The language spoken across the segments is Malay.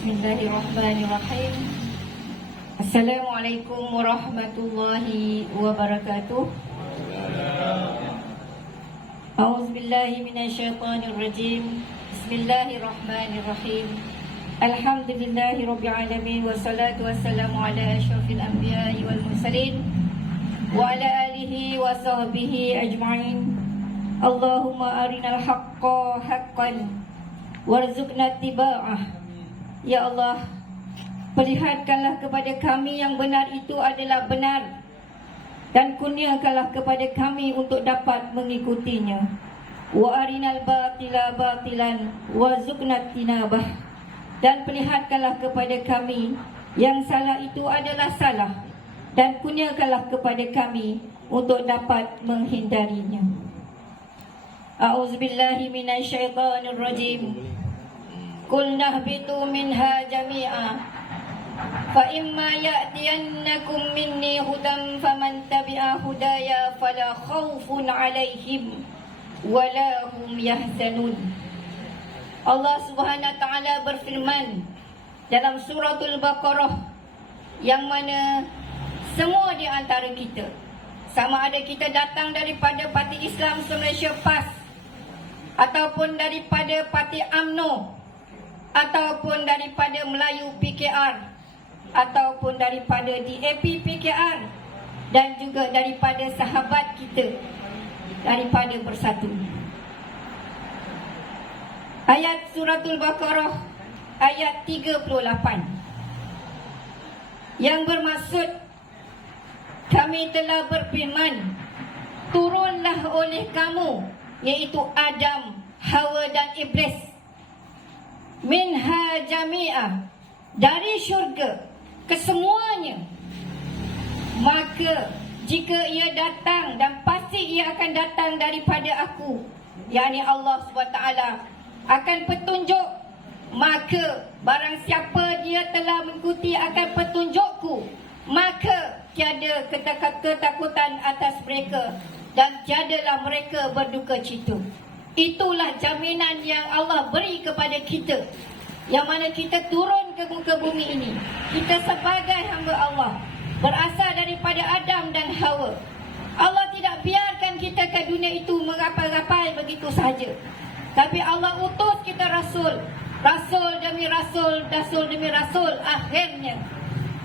Bismillahirrahmanirrahim. Assalamualaikum warahmatullahi wabarakatuh. A'udzubillahi minasyaitonirrajim. Bismillahirrahmanirrahim. Alhamdulillahi rabbil alamin wassalatu wassalamu ala asyrafil anbiya'i wal mursalin wa ala alihi wa sahbihi ajma'in. Allahumma arinal haqqa haqqan warzuqna ittiba'ah. Ya Allah, perlihatkanlah kepada kami yang benar itu adalah benar, dan kurniakanlah kepada kami untuk dapat mengikutinya. Wa arinal batila batilan warzuqna tinabah. Dan perlihatkanlah kepada kami yang salah itu adalah salah, dan kurniakanlah kepada kami untuk dapat menghindarinya. A'udzubillahi minasyaitonirrajim. Qul nahbitu minha jami'a fa imma ya'tiyannakum minni hudan faman tabi'a hudaya fala khaufun 'alaihim wala hum yahzanun. Allah Subhanahu wa taala berfirman dalam suratul Baqarah, yang mana semua di antara kita, sama ada kita datang daripada parti Islam Malaysia PAS, ataupun daripada parti UMNO, ataupun daripada Melayu PKR, ataupun daripada DAP PKR, dan juga daripada sahabat kita daripada Bersatu. Ayat suratul Baqarah ayat 38 yang bermaksud, kami telah berfirman, turunlah oleh kamu, iaitu Adam, Hawa dan Iblis, minha jami'ah, dari syurga kesemuanya. Maka jika ia datang, dan pasti ia akan datang daripada aku, yakni Allah SWT, akan petunjuk, maka barang siapa dia telah mengikuti akan petunjukku, maka tiada ketakutan atas mereka, dan tiadalah mereka berduka cita. Itulah jaminan yang Allah beri kepada kita, yang mana kita turun ke muka bumi ini, kita sebagai hamba Allah, berasal daripada Adam dan Hawa. Allah tidak biarkan kita ke dunia itu mengapai-apai begitu sahaja, tapi Allah utus kita rasul, rasul demi rasul, rasul demi rasul. Akhirnya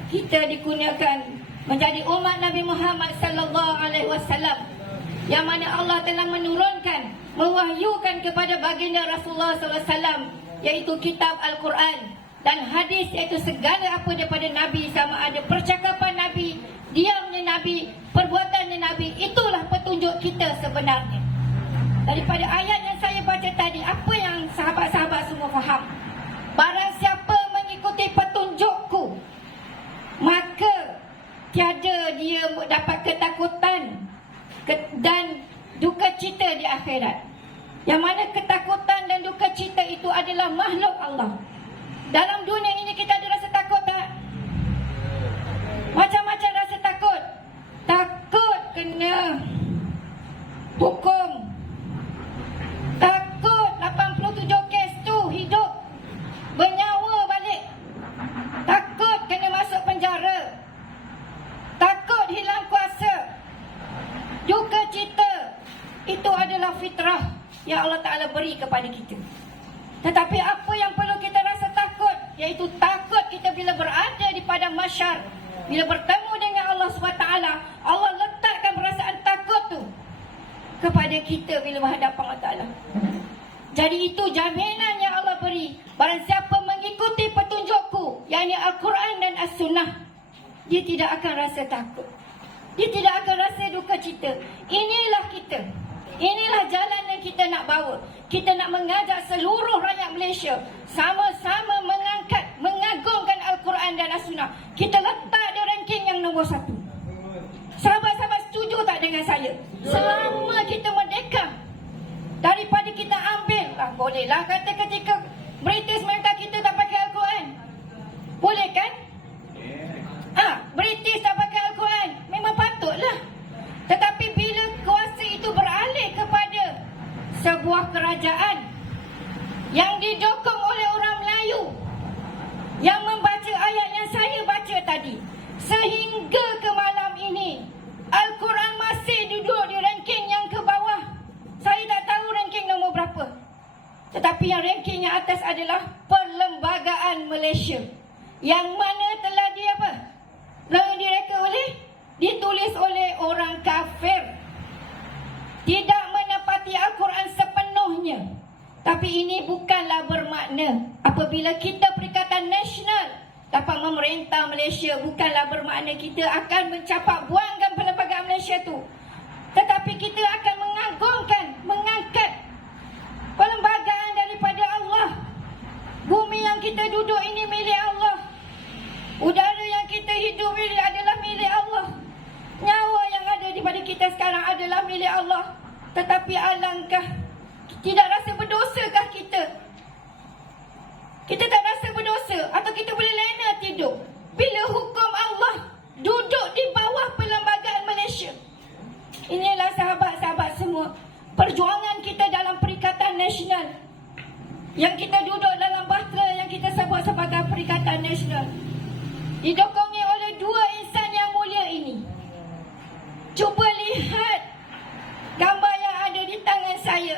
kita dikurniakan menjadi umat Nabi Muhammad sallallahu alaihi wasallam, yang mana Allah telah menurunkan, mewahyukan kepada baginda Rasulullah SAW, iaitu kitab Al-Quran dan hadis, iaitu segala apa daripada Nabi, sama ada percakapan Nabi, diamnya Nabi, perbuatannya Nabi. Itulah petunjuk kita sebenarnya. Daripada ayat yang saya baca tadi, apa yang sahabat-sahabat semua faham? Barang siapa mengikuti petunjukku, maka tiada dia dapat ketakutan dan duka cita di akhirat. Yang mana ketakutan dan duka cita itu adalah makhluk Allah. Dalam dunia ini kita ada rasa takut tak? Macam-macam rasa takut. Takut kena hukum, takut 87 kes tu hidup bernyawa balik, takut kena masuk penjara, takut hilang kuasa. Duka cita itu adalah fitrah yang Allah Ta'ala beri kepada kita. Tetapi apa yang perlu kita rasa takut, iaitu takut kita bila berada di padang mahsyar, bila bertemu dengan Allah SWT. Allah letakkan perasaan takut tu kepada kita bila berhadapan Allah Ta'ala. Jadi itu jaminan yang Allah beri. Barang siapa mengikuti petunjukku, yakni Al-Quran dan As-Sunnah, dia tidak akan rasa takut, dia tidak akan rasa duka cita. Inilah kita, inilah jalan yang kita nak bawa. Kita nak mengajak seluruh rakyat Malaysia sama-sama mengangkat, mengagungkan Al-Quran dan As-Sunnah. Kita letak di ranking yang nombor 1. Sahabat-sahabat setuju tak dengan saya? Selama kita merdeka, daripada kita ambil lah, bolehlah kata ketika British minta kita tak pakai Al-Quran, boleh kan? British tak pakai Al-Quran, memang patutlah. Tetapi bila kuasa itu beralih kepada sebuah kerajaan yang didukung oleh orang Melayu, Malaysia, yang mana telah direka oleh, ditulis oleh orang kafir, tidak menepati Al-Quran sepenuhnya. Tapi ini bukanlah bermakna apabila kita Perikatan Nasional dapat memerintah Malaysia, bukanlah bermakna kita akan mencapak buangkan perlembagaan Malaysia tu. Tetapi kita akan mengangkat perlembagaan daripada Allah. Bumi yang kita duduk ini milik Allah. Udara yang kita hidup ini adalah milik Allah. Nyawa yang ada daripada kita sekarang adalah milik Allah. Tetapi alangkah tidak rasa berdosakah kita? Kita tak rasa berdosa atau kita boleh lena tidur bila hukum Allah duduk di bawah perlembagaan Malaysia? Inilah sahabat-sahabat semua, perjuangan kita dalam Perikatan Nasional, yang kita duduk dalam bahtera yang kita sebut sebagai Perikatan Nasional, didokongi oleh dua insan yang mulia ini. Cuba lihat gambar yang ada di tangan saya.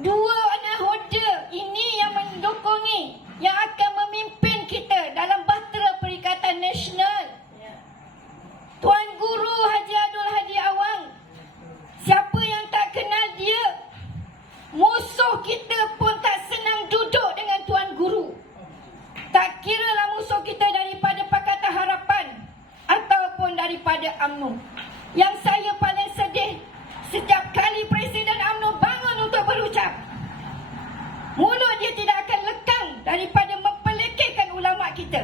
Dua nahoda ini yang mendokongi, yang akan memimpin kita dalam bahtera Perikatan Nasional. Tuan Guru Haji Abdul Hadi Awang. Siapa yang tak kenal dia? Musuh kita pun tak senang duduk dengan Tuan Guru. Tak kiralah musuh kita daripada Pakatan Harapan ataupun daripada UMNO. Yang saya paling sedih, setiap kali Presiden UMNO bangun untuk berucap, mulut dia tidak akan lekang daripada mempelekehkan ulama kita.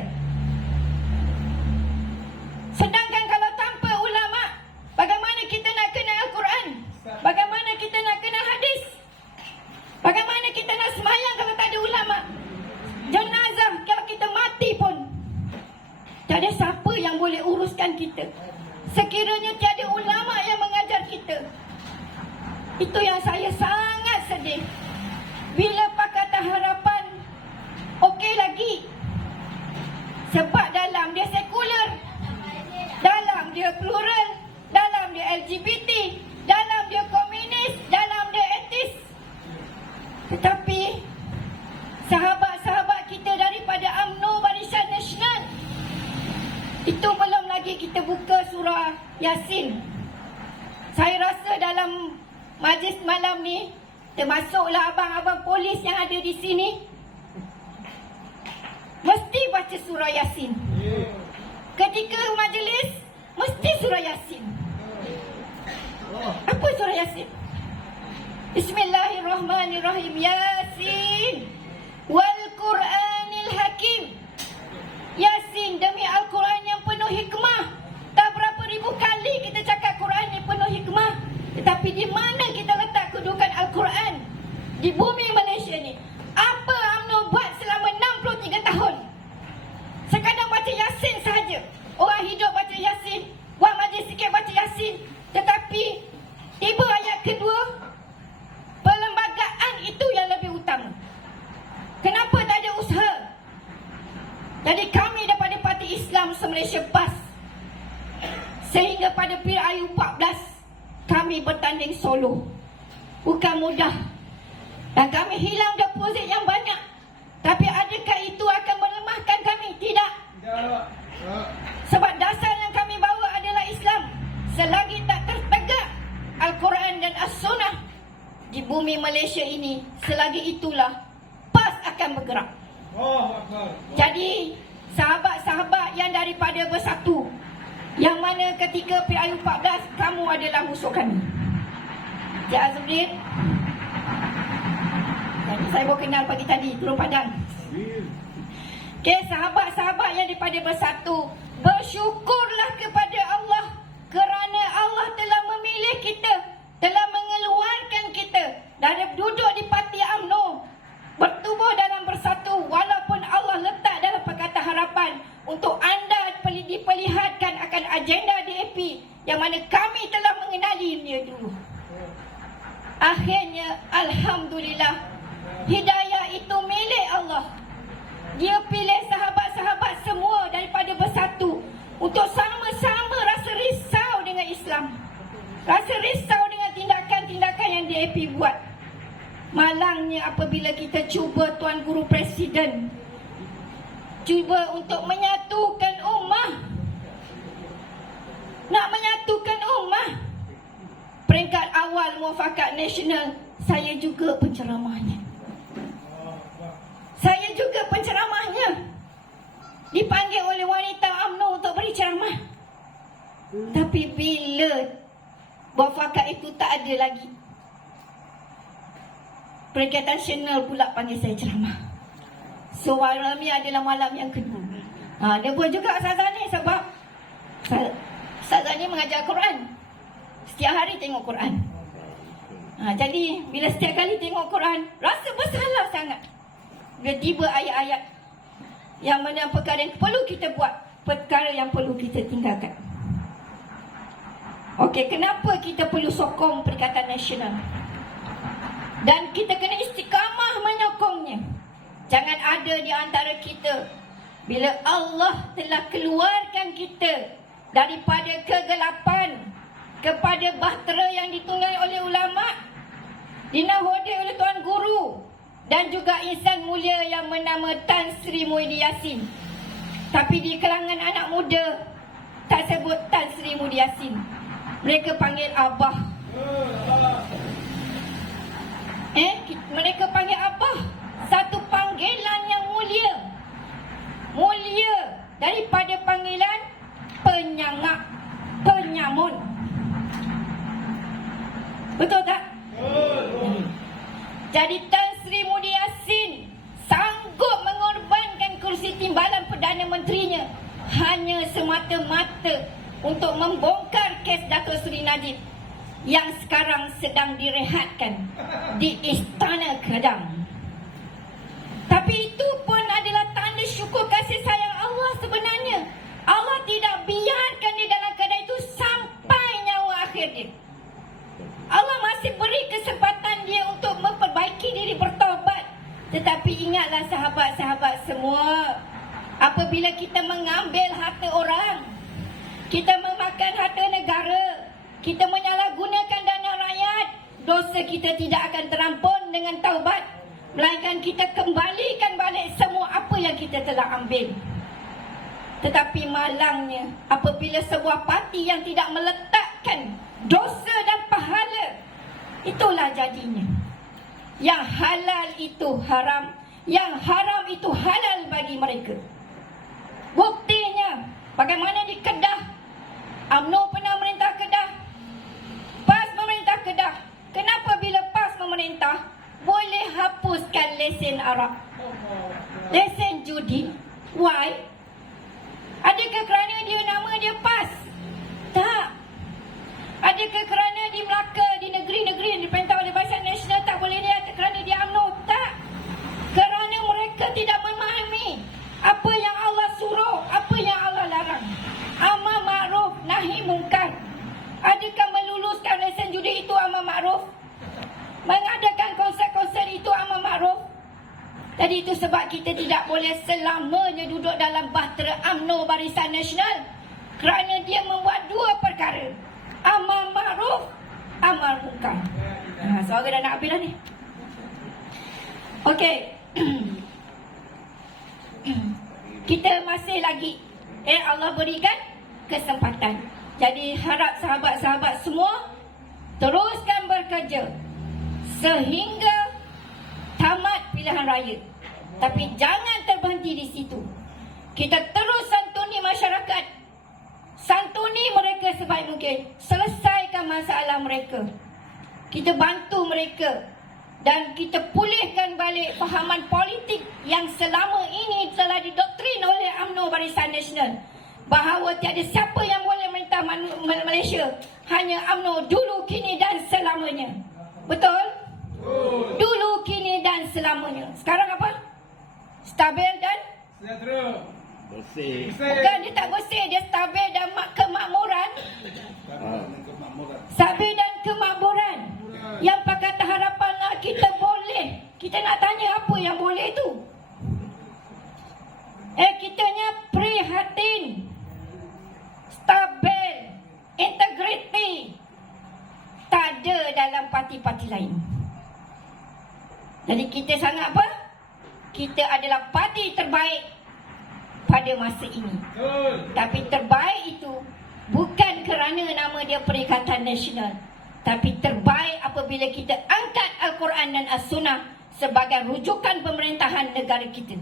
Sedangkan kalau tanpa ulama, bagaimana kita nak kenal Al-Quran? Bagaimana kita nak kenal hadis? Bagaimana kita nak semayang kalau tak ada ulama? Jenazah kalau kita mati pun tak ada siapa yang boleh uruskan kita sekiranya tiada ulama yang mengajar kita. Itu yang saya sangat sedih. Bila Pakatan Harapan okey lagi, sebab dalam dia sekular, dalam dia plural, dalam dia LGBT, dalam dia komunis, dalam dia etis. Tetapi sahabat-sahabat kita daripada UMNO Barisan Nasional, itu belum lagi kita buka surah Yasin. Saya rasa dalam majlis malam ni, termasuklah abang-abang polis yang ada di sini, mesti baca surah Yasin. Ketika majlis, mesti surah Yasin. Apa surah Yasin? Bismillahirrahmanirrahim. Yasin wal Quranil Hakim. Yasin, demi Al-Quran yang penuh hikmah. Tak berapa ribu kali kita cakap Quran ni penuh hikmah. Tetapi di mana kita letak kedudukan Al-Quran di bumi Malaysia ni? Apa UMNO buat selama 63 tahun? Sekadar baca Yasin sahaja. Orang hidup baca Yasin, buat majlis sikit baca Yasin. Tetapi tiba ayat kedua, perlembagaan itu yang lebih utama. Kenapa tak ada usaha? Jadi kami daripada Parti Islam Se-Malaysia PAS, sehingga pada PRU 14 kami bertanding solo. Bukan mudah, dan kami hilang deposit yang banyak. Tapi adakah itu akan melemahkan kami? Tidak. Sebab dasar yang kami bawa adalah Islam. Selagi tak tertegak Al-Quran dan As-Sunnah di bumi Malaysia ini, selagi itulah PAS akan bergerak. Jadi sahabat-sahabat yang daripada Bersatu, yang mana ketika PRU 14 kamu adalah musuh kami. Cik Azudin, saya baru kenal pagi tadi, turun padang. Okay, sahabat-sahabat yang daripada Bersatu, bersyukurlah kepada Allah kerana Allah telah memilih kita, telah mengeluarkan kita dari duduk di Parti UMNO, bertubuh dalam Bersatu. Walaupun Allah letak dalam Pakatan Harapan untuk anda diperlihatkan akan agenda DAP, yang mana kami telah mengenali dia dulu. Akhirnya Alhamdulillah, hidayah itu milik Allah. Dia pilih sahabat-sahabat semua daripada Bersatu untuk sama-sama rasa risau dengan Islam, rasa risau dengan tindakan-tindakan yang DAP buat. Malangnya apabila kita cuba Tuan Guru Presiden cuba untuk menyatukan ummah. Nak menyatukan ummah. Peringkat awal Muafakat Nasional, saya juga penceramahnya. Saya juga penceramahnya. Dipanggil oleh wanita UMNO untuk beri ceramah. Tapi bila Muafakat itu tak ada lagi, Perikatan Nasional pula panggil saya ceramah. So malam ni adalah malam yang kedua. Dia buat juga Ustazah ni sebab Ustazah ni mengajar Quran. Setiap hari tengok Quran. Jadi bila setiap kali tengok Quran, rasa bersalah sangat. Bila tiba ayat-ayat yang mana perkara yang perlu kita buat, perkara yang perlu kita tinggalkan. Okey, kenapa kita perlu sokong Perikatan Nasional? Dan kita kena istiqamah menyokongnya. Jangan ada di antara kita, bila Allah telah keluarkan kita daripada kegelapan kepada bahtera yang ditunggangi oleh ulama', dinahodai oleh Tuan Guru dan juga insan mulia yang bernama Tan Sri Muhyiddin Yassin. Tapi di kalangan anak muda tak sebut Tan Sri Muhyiddin Yassin. Mereka panggil Abah. Mereka panggil Abah. Satu panggilan yang mulia. Mulia daripada panggilan penyangak, penyamun. Betul tak? Jadi Tan Sri Muhyiddin Yassin sanggup mengorbankan kursi timbalan Perdana Menterinya hanya semata-mata untuk membongkar kes Datuk Seri Najib yang sekarang sedang direhatkan di Istana Kedah. Tapi itu pun adalah tanda syukur kasih sayang Allah sebenarnya. Allah tidak biarkan dia dalam keadaan itu sampai nyawa akhir dia. Allah masih beri kesempatan dia untuk memperbaiki diri, bertaubat. Tetapi ingatlah sahabat-sahabat semua, apabila kita mengambil harta orang, kita memakan harta negara, kita menyalahgunakan dana rakyat, dosa kita tidak akan terampun dengan taubat, melainkan kita kembalikan balik semua apa yang kita telah ambil. Tetapi malangnya, apabila sebuah parti yang tidak meletakkan dosa dan pahala, itulah jadinya. Yang halal itu haram, yang haram itu halal bagi mereka. Buktinya, bagaimana di Kedah, UMNO pernah merintah Kedah, PAS memerintah Kedah. Kenapa bila PAS memerintah, boleh hapuskan lesen arak, lesen judi? Why? Adakah kerana dia nama dia PAS? Tak. Adakah kerana di Melaka, di negeri-negeri yang diperintah oleh Barisan Nasional tak boleh dia kerana dia UMNO? Tak. Kerana mereka tidak memahami apa yang Allah suruh, apa yang Allah larang. Amar ma'ruf, nahi mungkar. Adakah meluluskan lesen judi itu amar ma'ruf? Mengadakan konsert-konsert itu amar ma'ruf? Jadi itu sebab kita tidak boleh selamanya duduk dalam bahtera UMNO Barisan Nasional, kerana dia membuat dua perkara, amar ma'ruf, amar mungkar. Suara dah nak habis dah ni. Okey. Kita masih lagi, Allah berikan kesempatan. Jadi harap sahabat-sahabat semua teruskan bekerja sehingga tamat pilihan raya. Tapi jangan terberhenti di situ. Kita terus santuni masyarakat, santuni mereka sebaik mungkin, selesaikan masalah mereka. Kita bantu mereka dan kita pulihkan balik fahaman politik yang selama ini telah didoktrin oleh UMNO Barisan Nasional, bahawa tiada siapa yang boleh merintah Malaysia, hanya UMNO dulu, kini dan selamanya. Betul? Dulu, kini dan selamanya. Sekarang apa? Stabil dan sejahtera. Bersih. Bukan, dia tak bersih, dia stabil dan kemakmuran. Stabil dan kemakmuran. Yang Pakatan Harapan kita boleh. Kita nak tanya apa yang boleh tu? Kitanya prihatin, stabil, integriti. Tak ada dalam parti-parti lain. Jadi kita sangat apa? Kita adalah parti terbaik pada masa ini. Tapi terbaik itu bukan kerana nama dia Perikatan Nasional, tapi terbaik apabila kita angkat Al-Quran dan As-Sunnah sebagai rujukan pemerintahan negara kita.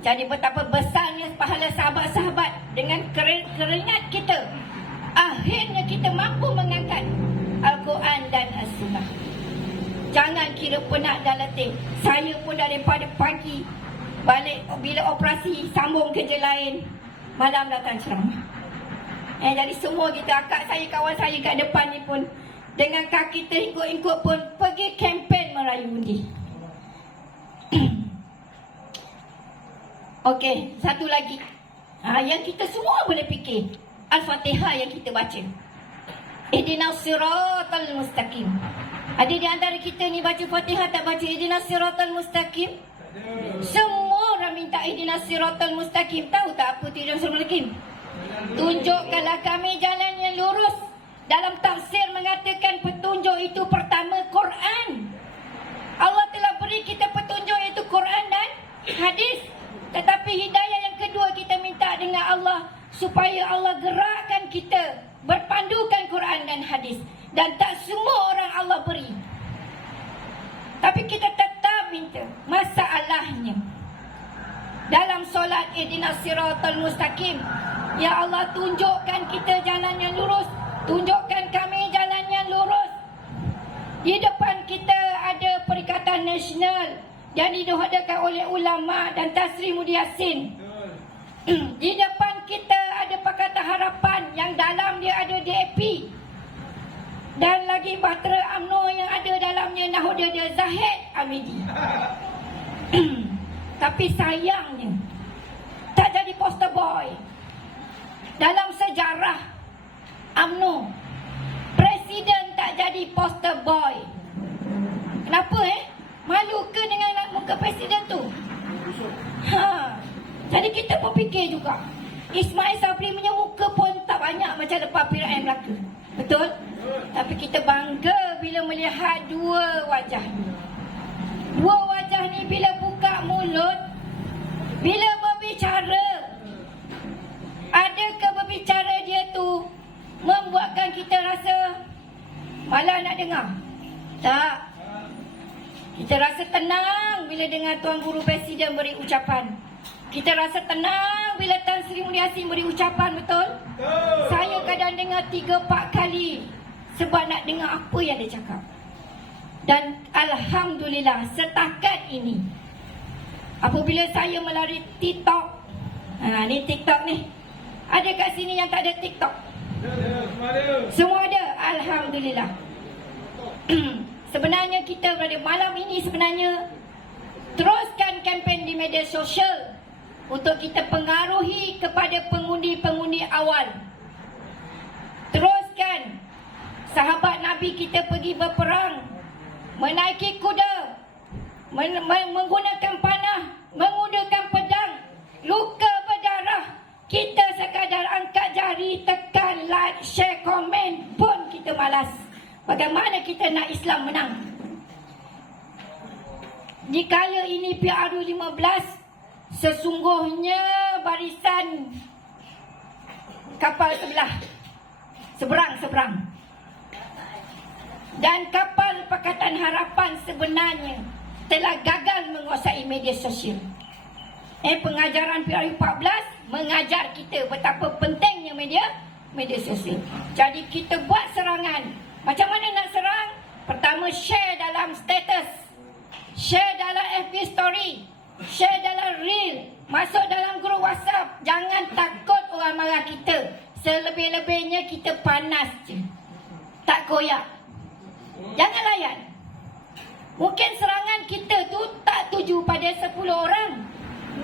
Jadi betapa besarnya pahala sahabat-sahabat dengan keringat kita, akhirnya kita mampu mengangkat Al-Quran dan As-Sunnah. Jangan kira penat dan letih. Saya pun daripada pagi balik, bila operasi sambung kerja lain, malam datang ceramah. Jadi semua kita, akak saya, kawan saya kat depan ni pun dengan kaki teringkuk-ingkuk pun pergi kempen merayu undi. Okey, satu lagi yang kita semua boleh fikir, Al-Fatihah yang kita baca, Ihdinas siratal mustaqim. Ada di antara kita ni baca Fatihah tak baca Ihdinas siratal mustaqim? Semua orang minta Ihdinas siratal mustaqim. Tahu tak apa tu Ihdinas siratal mustaqim? Tunjukkanlah kami jalan yang lurus. Dalam tafsir mengatakan petunjuk itu pertama Quran. Allah telah beri kita petunjuk iaitu Quran dan hadis. Tetapi hidayah yang kedua kita minta dengan Allah, supaya Allah gerakkan kita berpandukan Quran dan hadis. Dan tak semua orang Allah beri. Tapi kita tetap minta. Masalahnya dalam solat Ihdinas siratal mustaqim, ya Allah, tunjukkan kita jalan yang lurus. Tunjukkan kami jalan yang lurus. Di depan kita ada Perikatan Nasional yang didohadakan oleh ulama dan Tasrimud Yasin. Di depan kita ada Pakatan Harapan yang dalam dia ada DAP. Dan lagi Bahtera UMNO yang ada dalamnya nahoda dia Zahid Hamidi. Tapi sayangnya tak jadi poster boy. Dalam sejarah UMNO, Presiden tak jadi poster boy. Kenapa Malu ke dengan muka Presiden tu? Jadi kita pun fikir juga, Ismail Sabri punya muka pun tak banyak macam lepas P.R.M Melaka. Betul? Tapi kita bangga bila melihat dua wajah ni. Dua wajah ni bila buka mulut, bila berbicara, adakah berbicara dia tu membuatkan kita rasa malah nak dengar? Tak. Kita rasa tenang bila dengar Tuan Guru Presiden beri ucapan. Kita rasa tenang bila Tan Sri Mulia Yassin beri ucapan, betul? Saya kadang dengar 3-4 kali sebab nak dengar apa yang dia cakap. Dan Alhamdulillah setakat ini, apabila saya melalui TikTok, ni TikTok ni, ada kat sini yang tak ada TikTok? Semua ada, Alhamdulillah. Sebenarnya kita pada malam ini sebenarnya teruskan kempen di media sosial untuk kita pengaruhi kepada pengundi-pengundi awal. Teruskan sahabat Nabi kita pergi berperang, menaiki kuda, menggunakan panah, menggunakan pedang, luka berdarah. Kita sekadar angkat jari, tekan, like, share, komen pun kita malas. Bagaimana kita nak Islam menang? Di kala ini PRU 15 sesungguhnya barisan kapal seberang. Dan kapal Pakatan Harapan sebenarnya telah gagal menguasai media sosial. Pengajaran PRU 14 mengajar kita betapa pentingnya media sosial. Jadi kita buat serangan. Macam mana nak serang? Pertama, share dalam status, share dalam FB story, share dalam reel, masuk dalam grup WhatsApp. Jangan takut orang marah kita. Selebih-lebihnya kita panas je, tak koyak. Jangan layan. Mungkin serangan kita tu tak tuju pada 10 orang,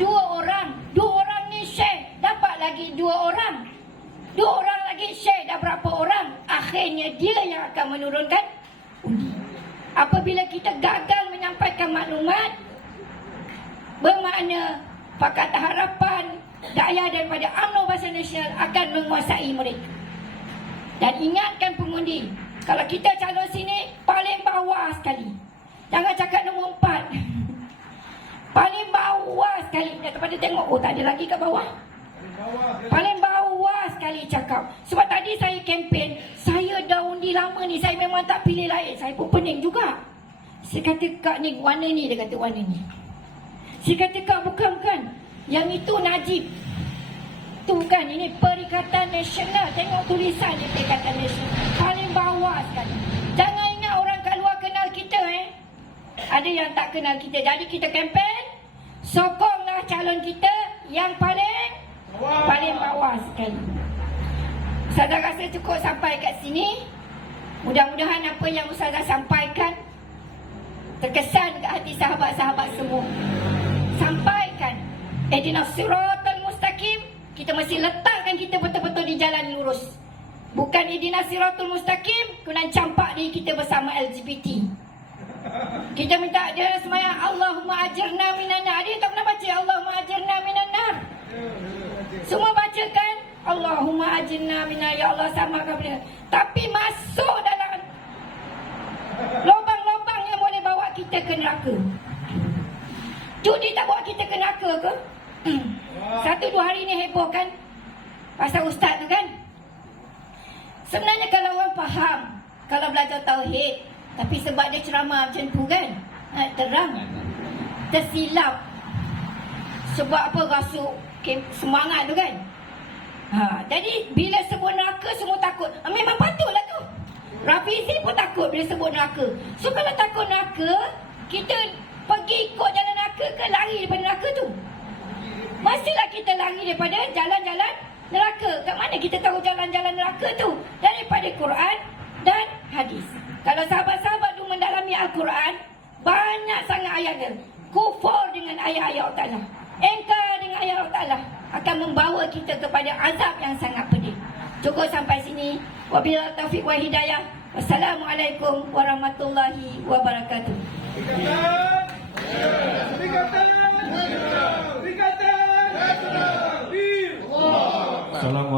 2 orang. 2 orang ni share, dapat lagi 2 orang. 2 orang lagi share, dah berapa orang? Akhirnya dia yang akan menurunkan undi. Apabila kita gagal menyampaikan maklumat, bermakna Pakatan Harapan, daya daripada UMNO Barisan Nasional akan menguasai mereka. Dan ingatkan pengundi, kalau kita calon sini paling bawah sekali. Jangan cakap nombor 4. Paling bawah sekali. Daripada tengok, oh tak ada lagi kat bawah. Paling bawah sekali cakap. Sebab tadi saya kempen, saya dah undi lama ni, saya memang tak pilih lain. Saya pun pening juga. Saya kata, Kak ni warna ni, dia kata warna ni. Saya kata, Kak bukan. Yang itu Najib. Tu kan, ini Perikatan Nasional. Tengok tulisan dia, Perikatan Nasional. Paling bawah sekali. Jangan ingat orang kat luar kenal kita Ada yang tak kenal kita. Jadi kita kempen, sokonglah calon kita yang paling bawah sekali. Ustazah rasa cukup sampai kat sini. Mudah-mudahan apa yang Ustazah sampaikan terkesan ke hati sahabat-sahabat semua. Sampaikan ihdinas siratal mustaqim. Kita mesti letakkan kita betul-betul di jalan lurus. Bukan ihdinas siratal mustaqim kemudian campak diri kita bersama LGBT. Kita minta dia semayang Allahumma ajirna minan nar. Dia tak pernah baca Allahumma ajirna minan nar. Semua baca kan Allahumma ajirna minan, ya Allah samakan dia. Tapi masuk dalam lubang-lubang yang boleh bawa kita ke neraka. Judi tak bawa kita ke neraka ke? 1-2 hari ni heboh kan pasal ustaz tu kan. Sebenarnya kalau orang faham, kalau belajar tauhid, tapi sebab dia ceramah macam tu kan, terang tersilap. Sebab apa? Rasuk semangat tu kan. Jadi bila sebut neraka semua takut. Memang patutlah tu. Rafizi pun takut bila sebut neraka. So kalau takut neraka, kita pergi ikut jalan neraka ke lari daripada neraka tu? Mestilah kita lari daripada jalan-jalan neraka. Kat mana kita tahu jalan-jalan neraka tu? Daripada Quran dan hadis. Kalau sahabat-sahabat tu mendalami Al-Quran, banyak sangat ayat dia. Kufur dengan ayat-ayat Allah Ta'ala, engkar dengan ayat Allah Ta'ala, akan membawa kita kepada azab yang sangat pedih. Cukup sampai sini. Wabillahi taufiq wa hidayah. Wassalamualaikum warahmatullahi wabarakatuh. Assalamualaikum.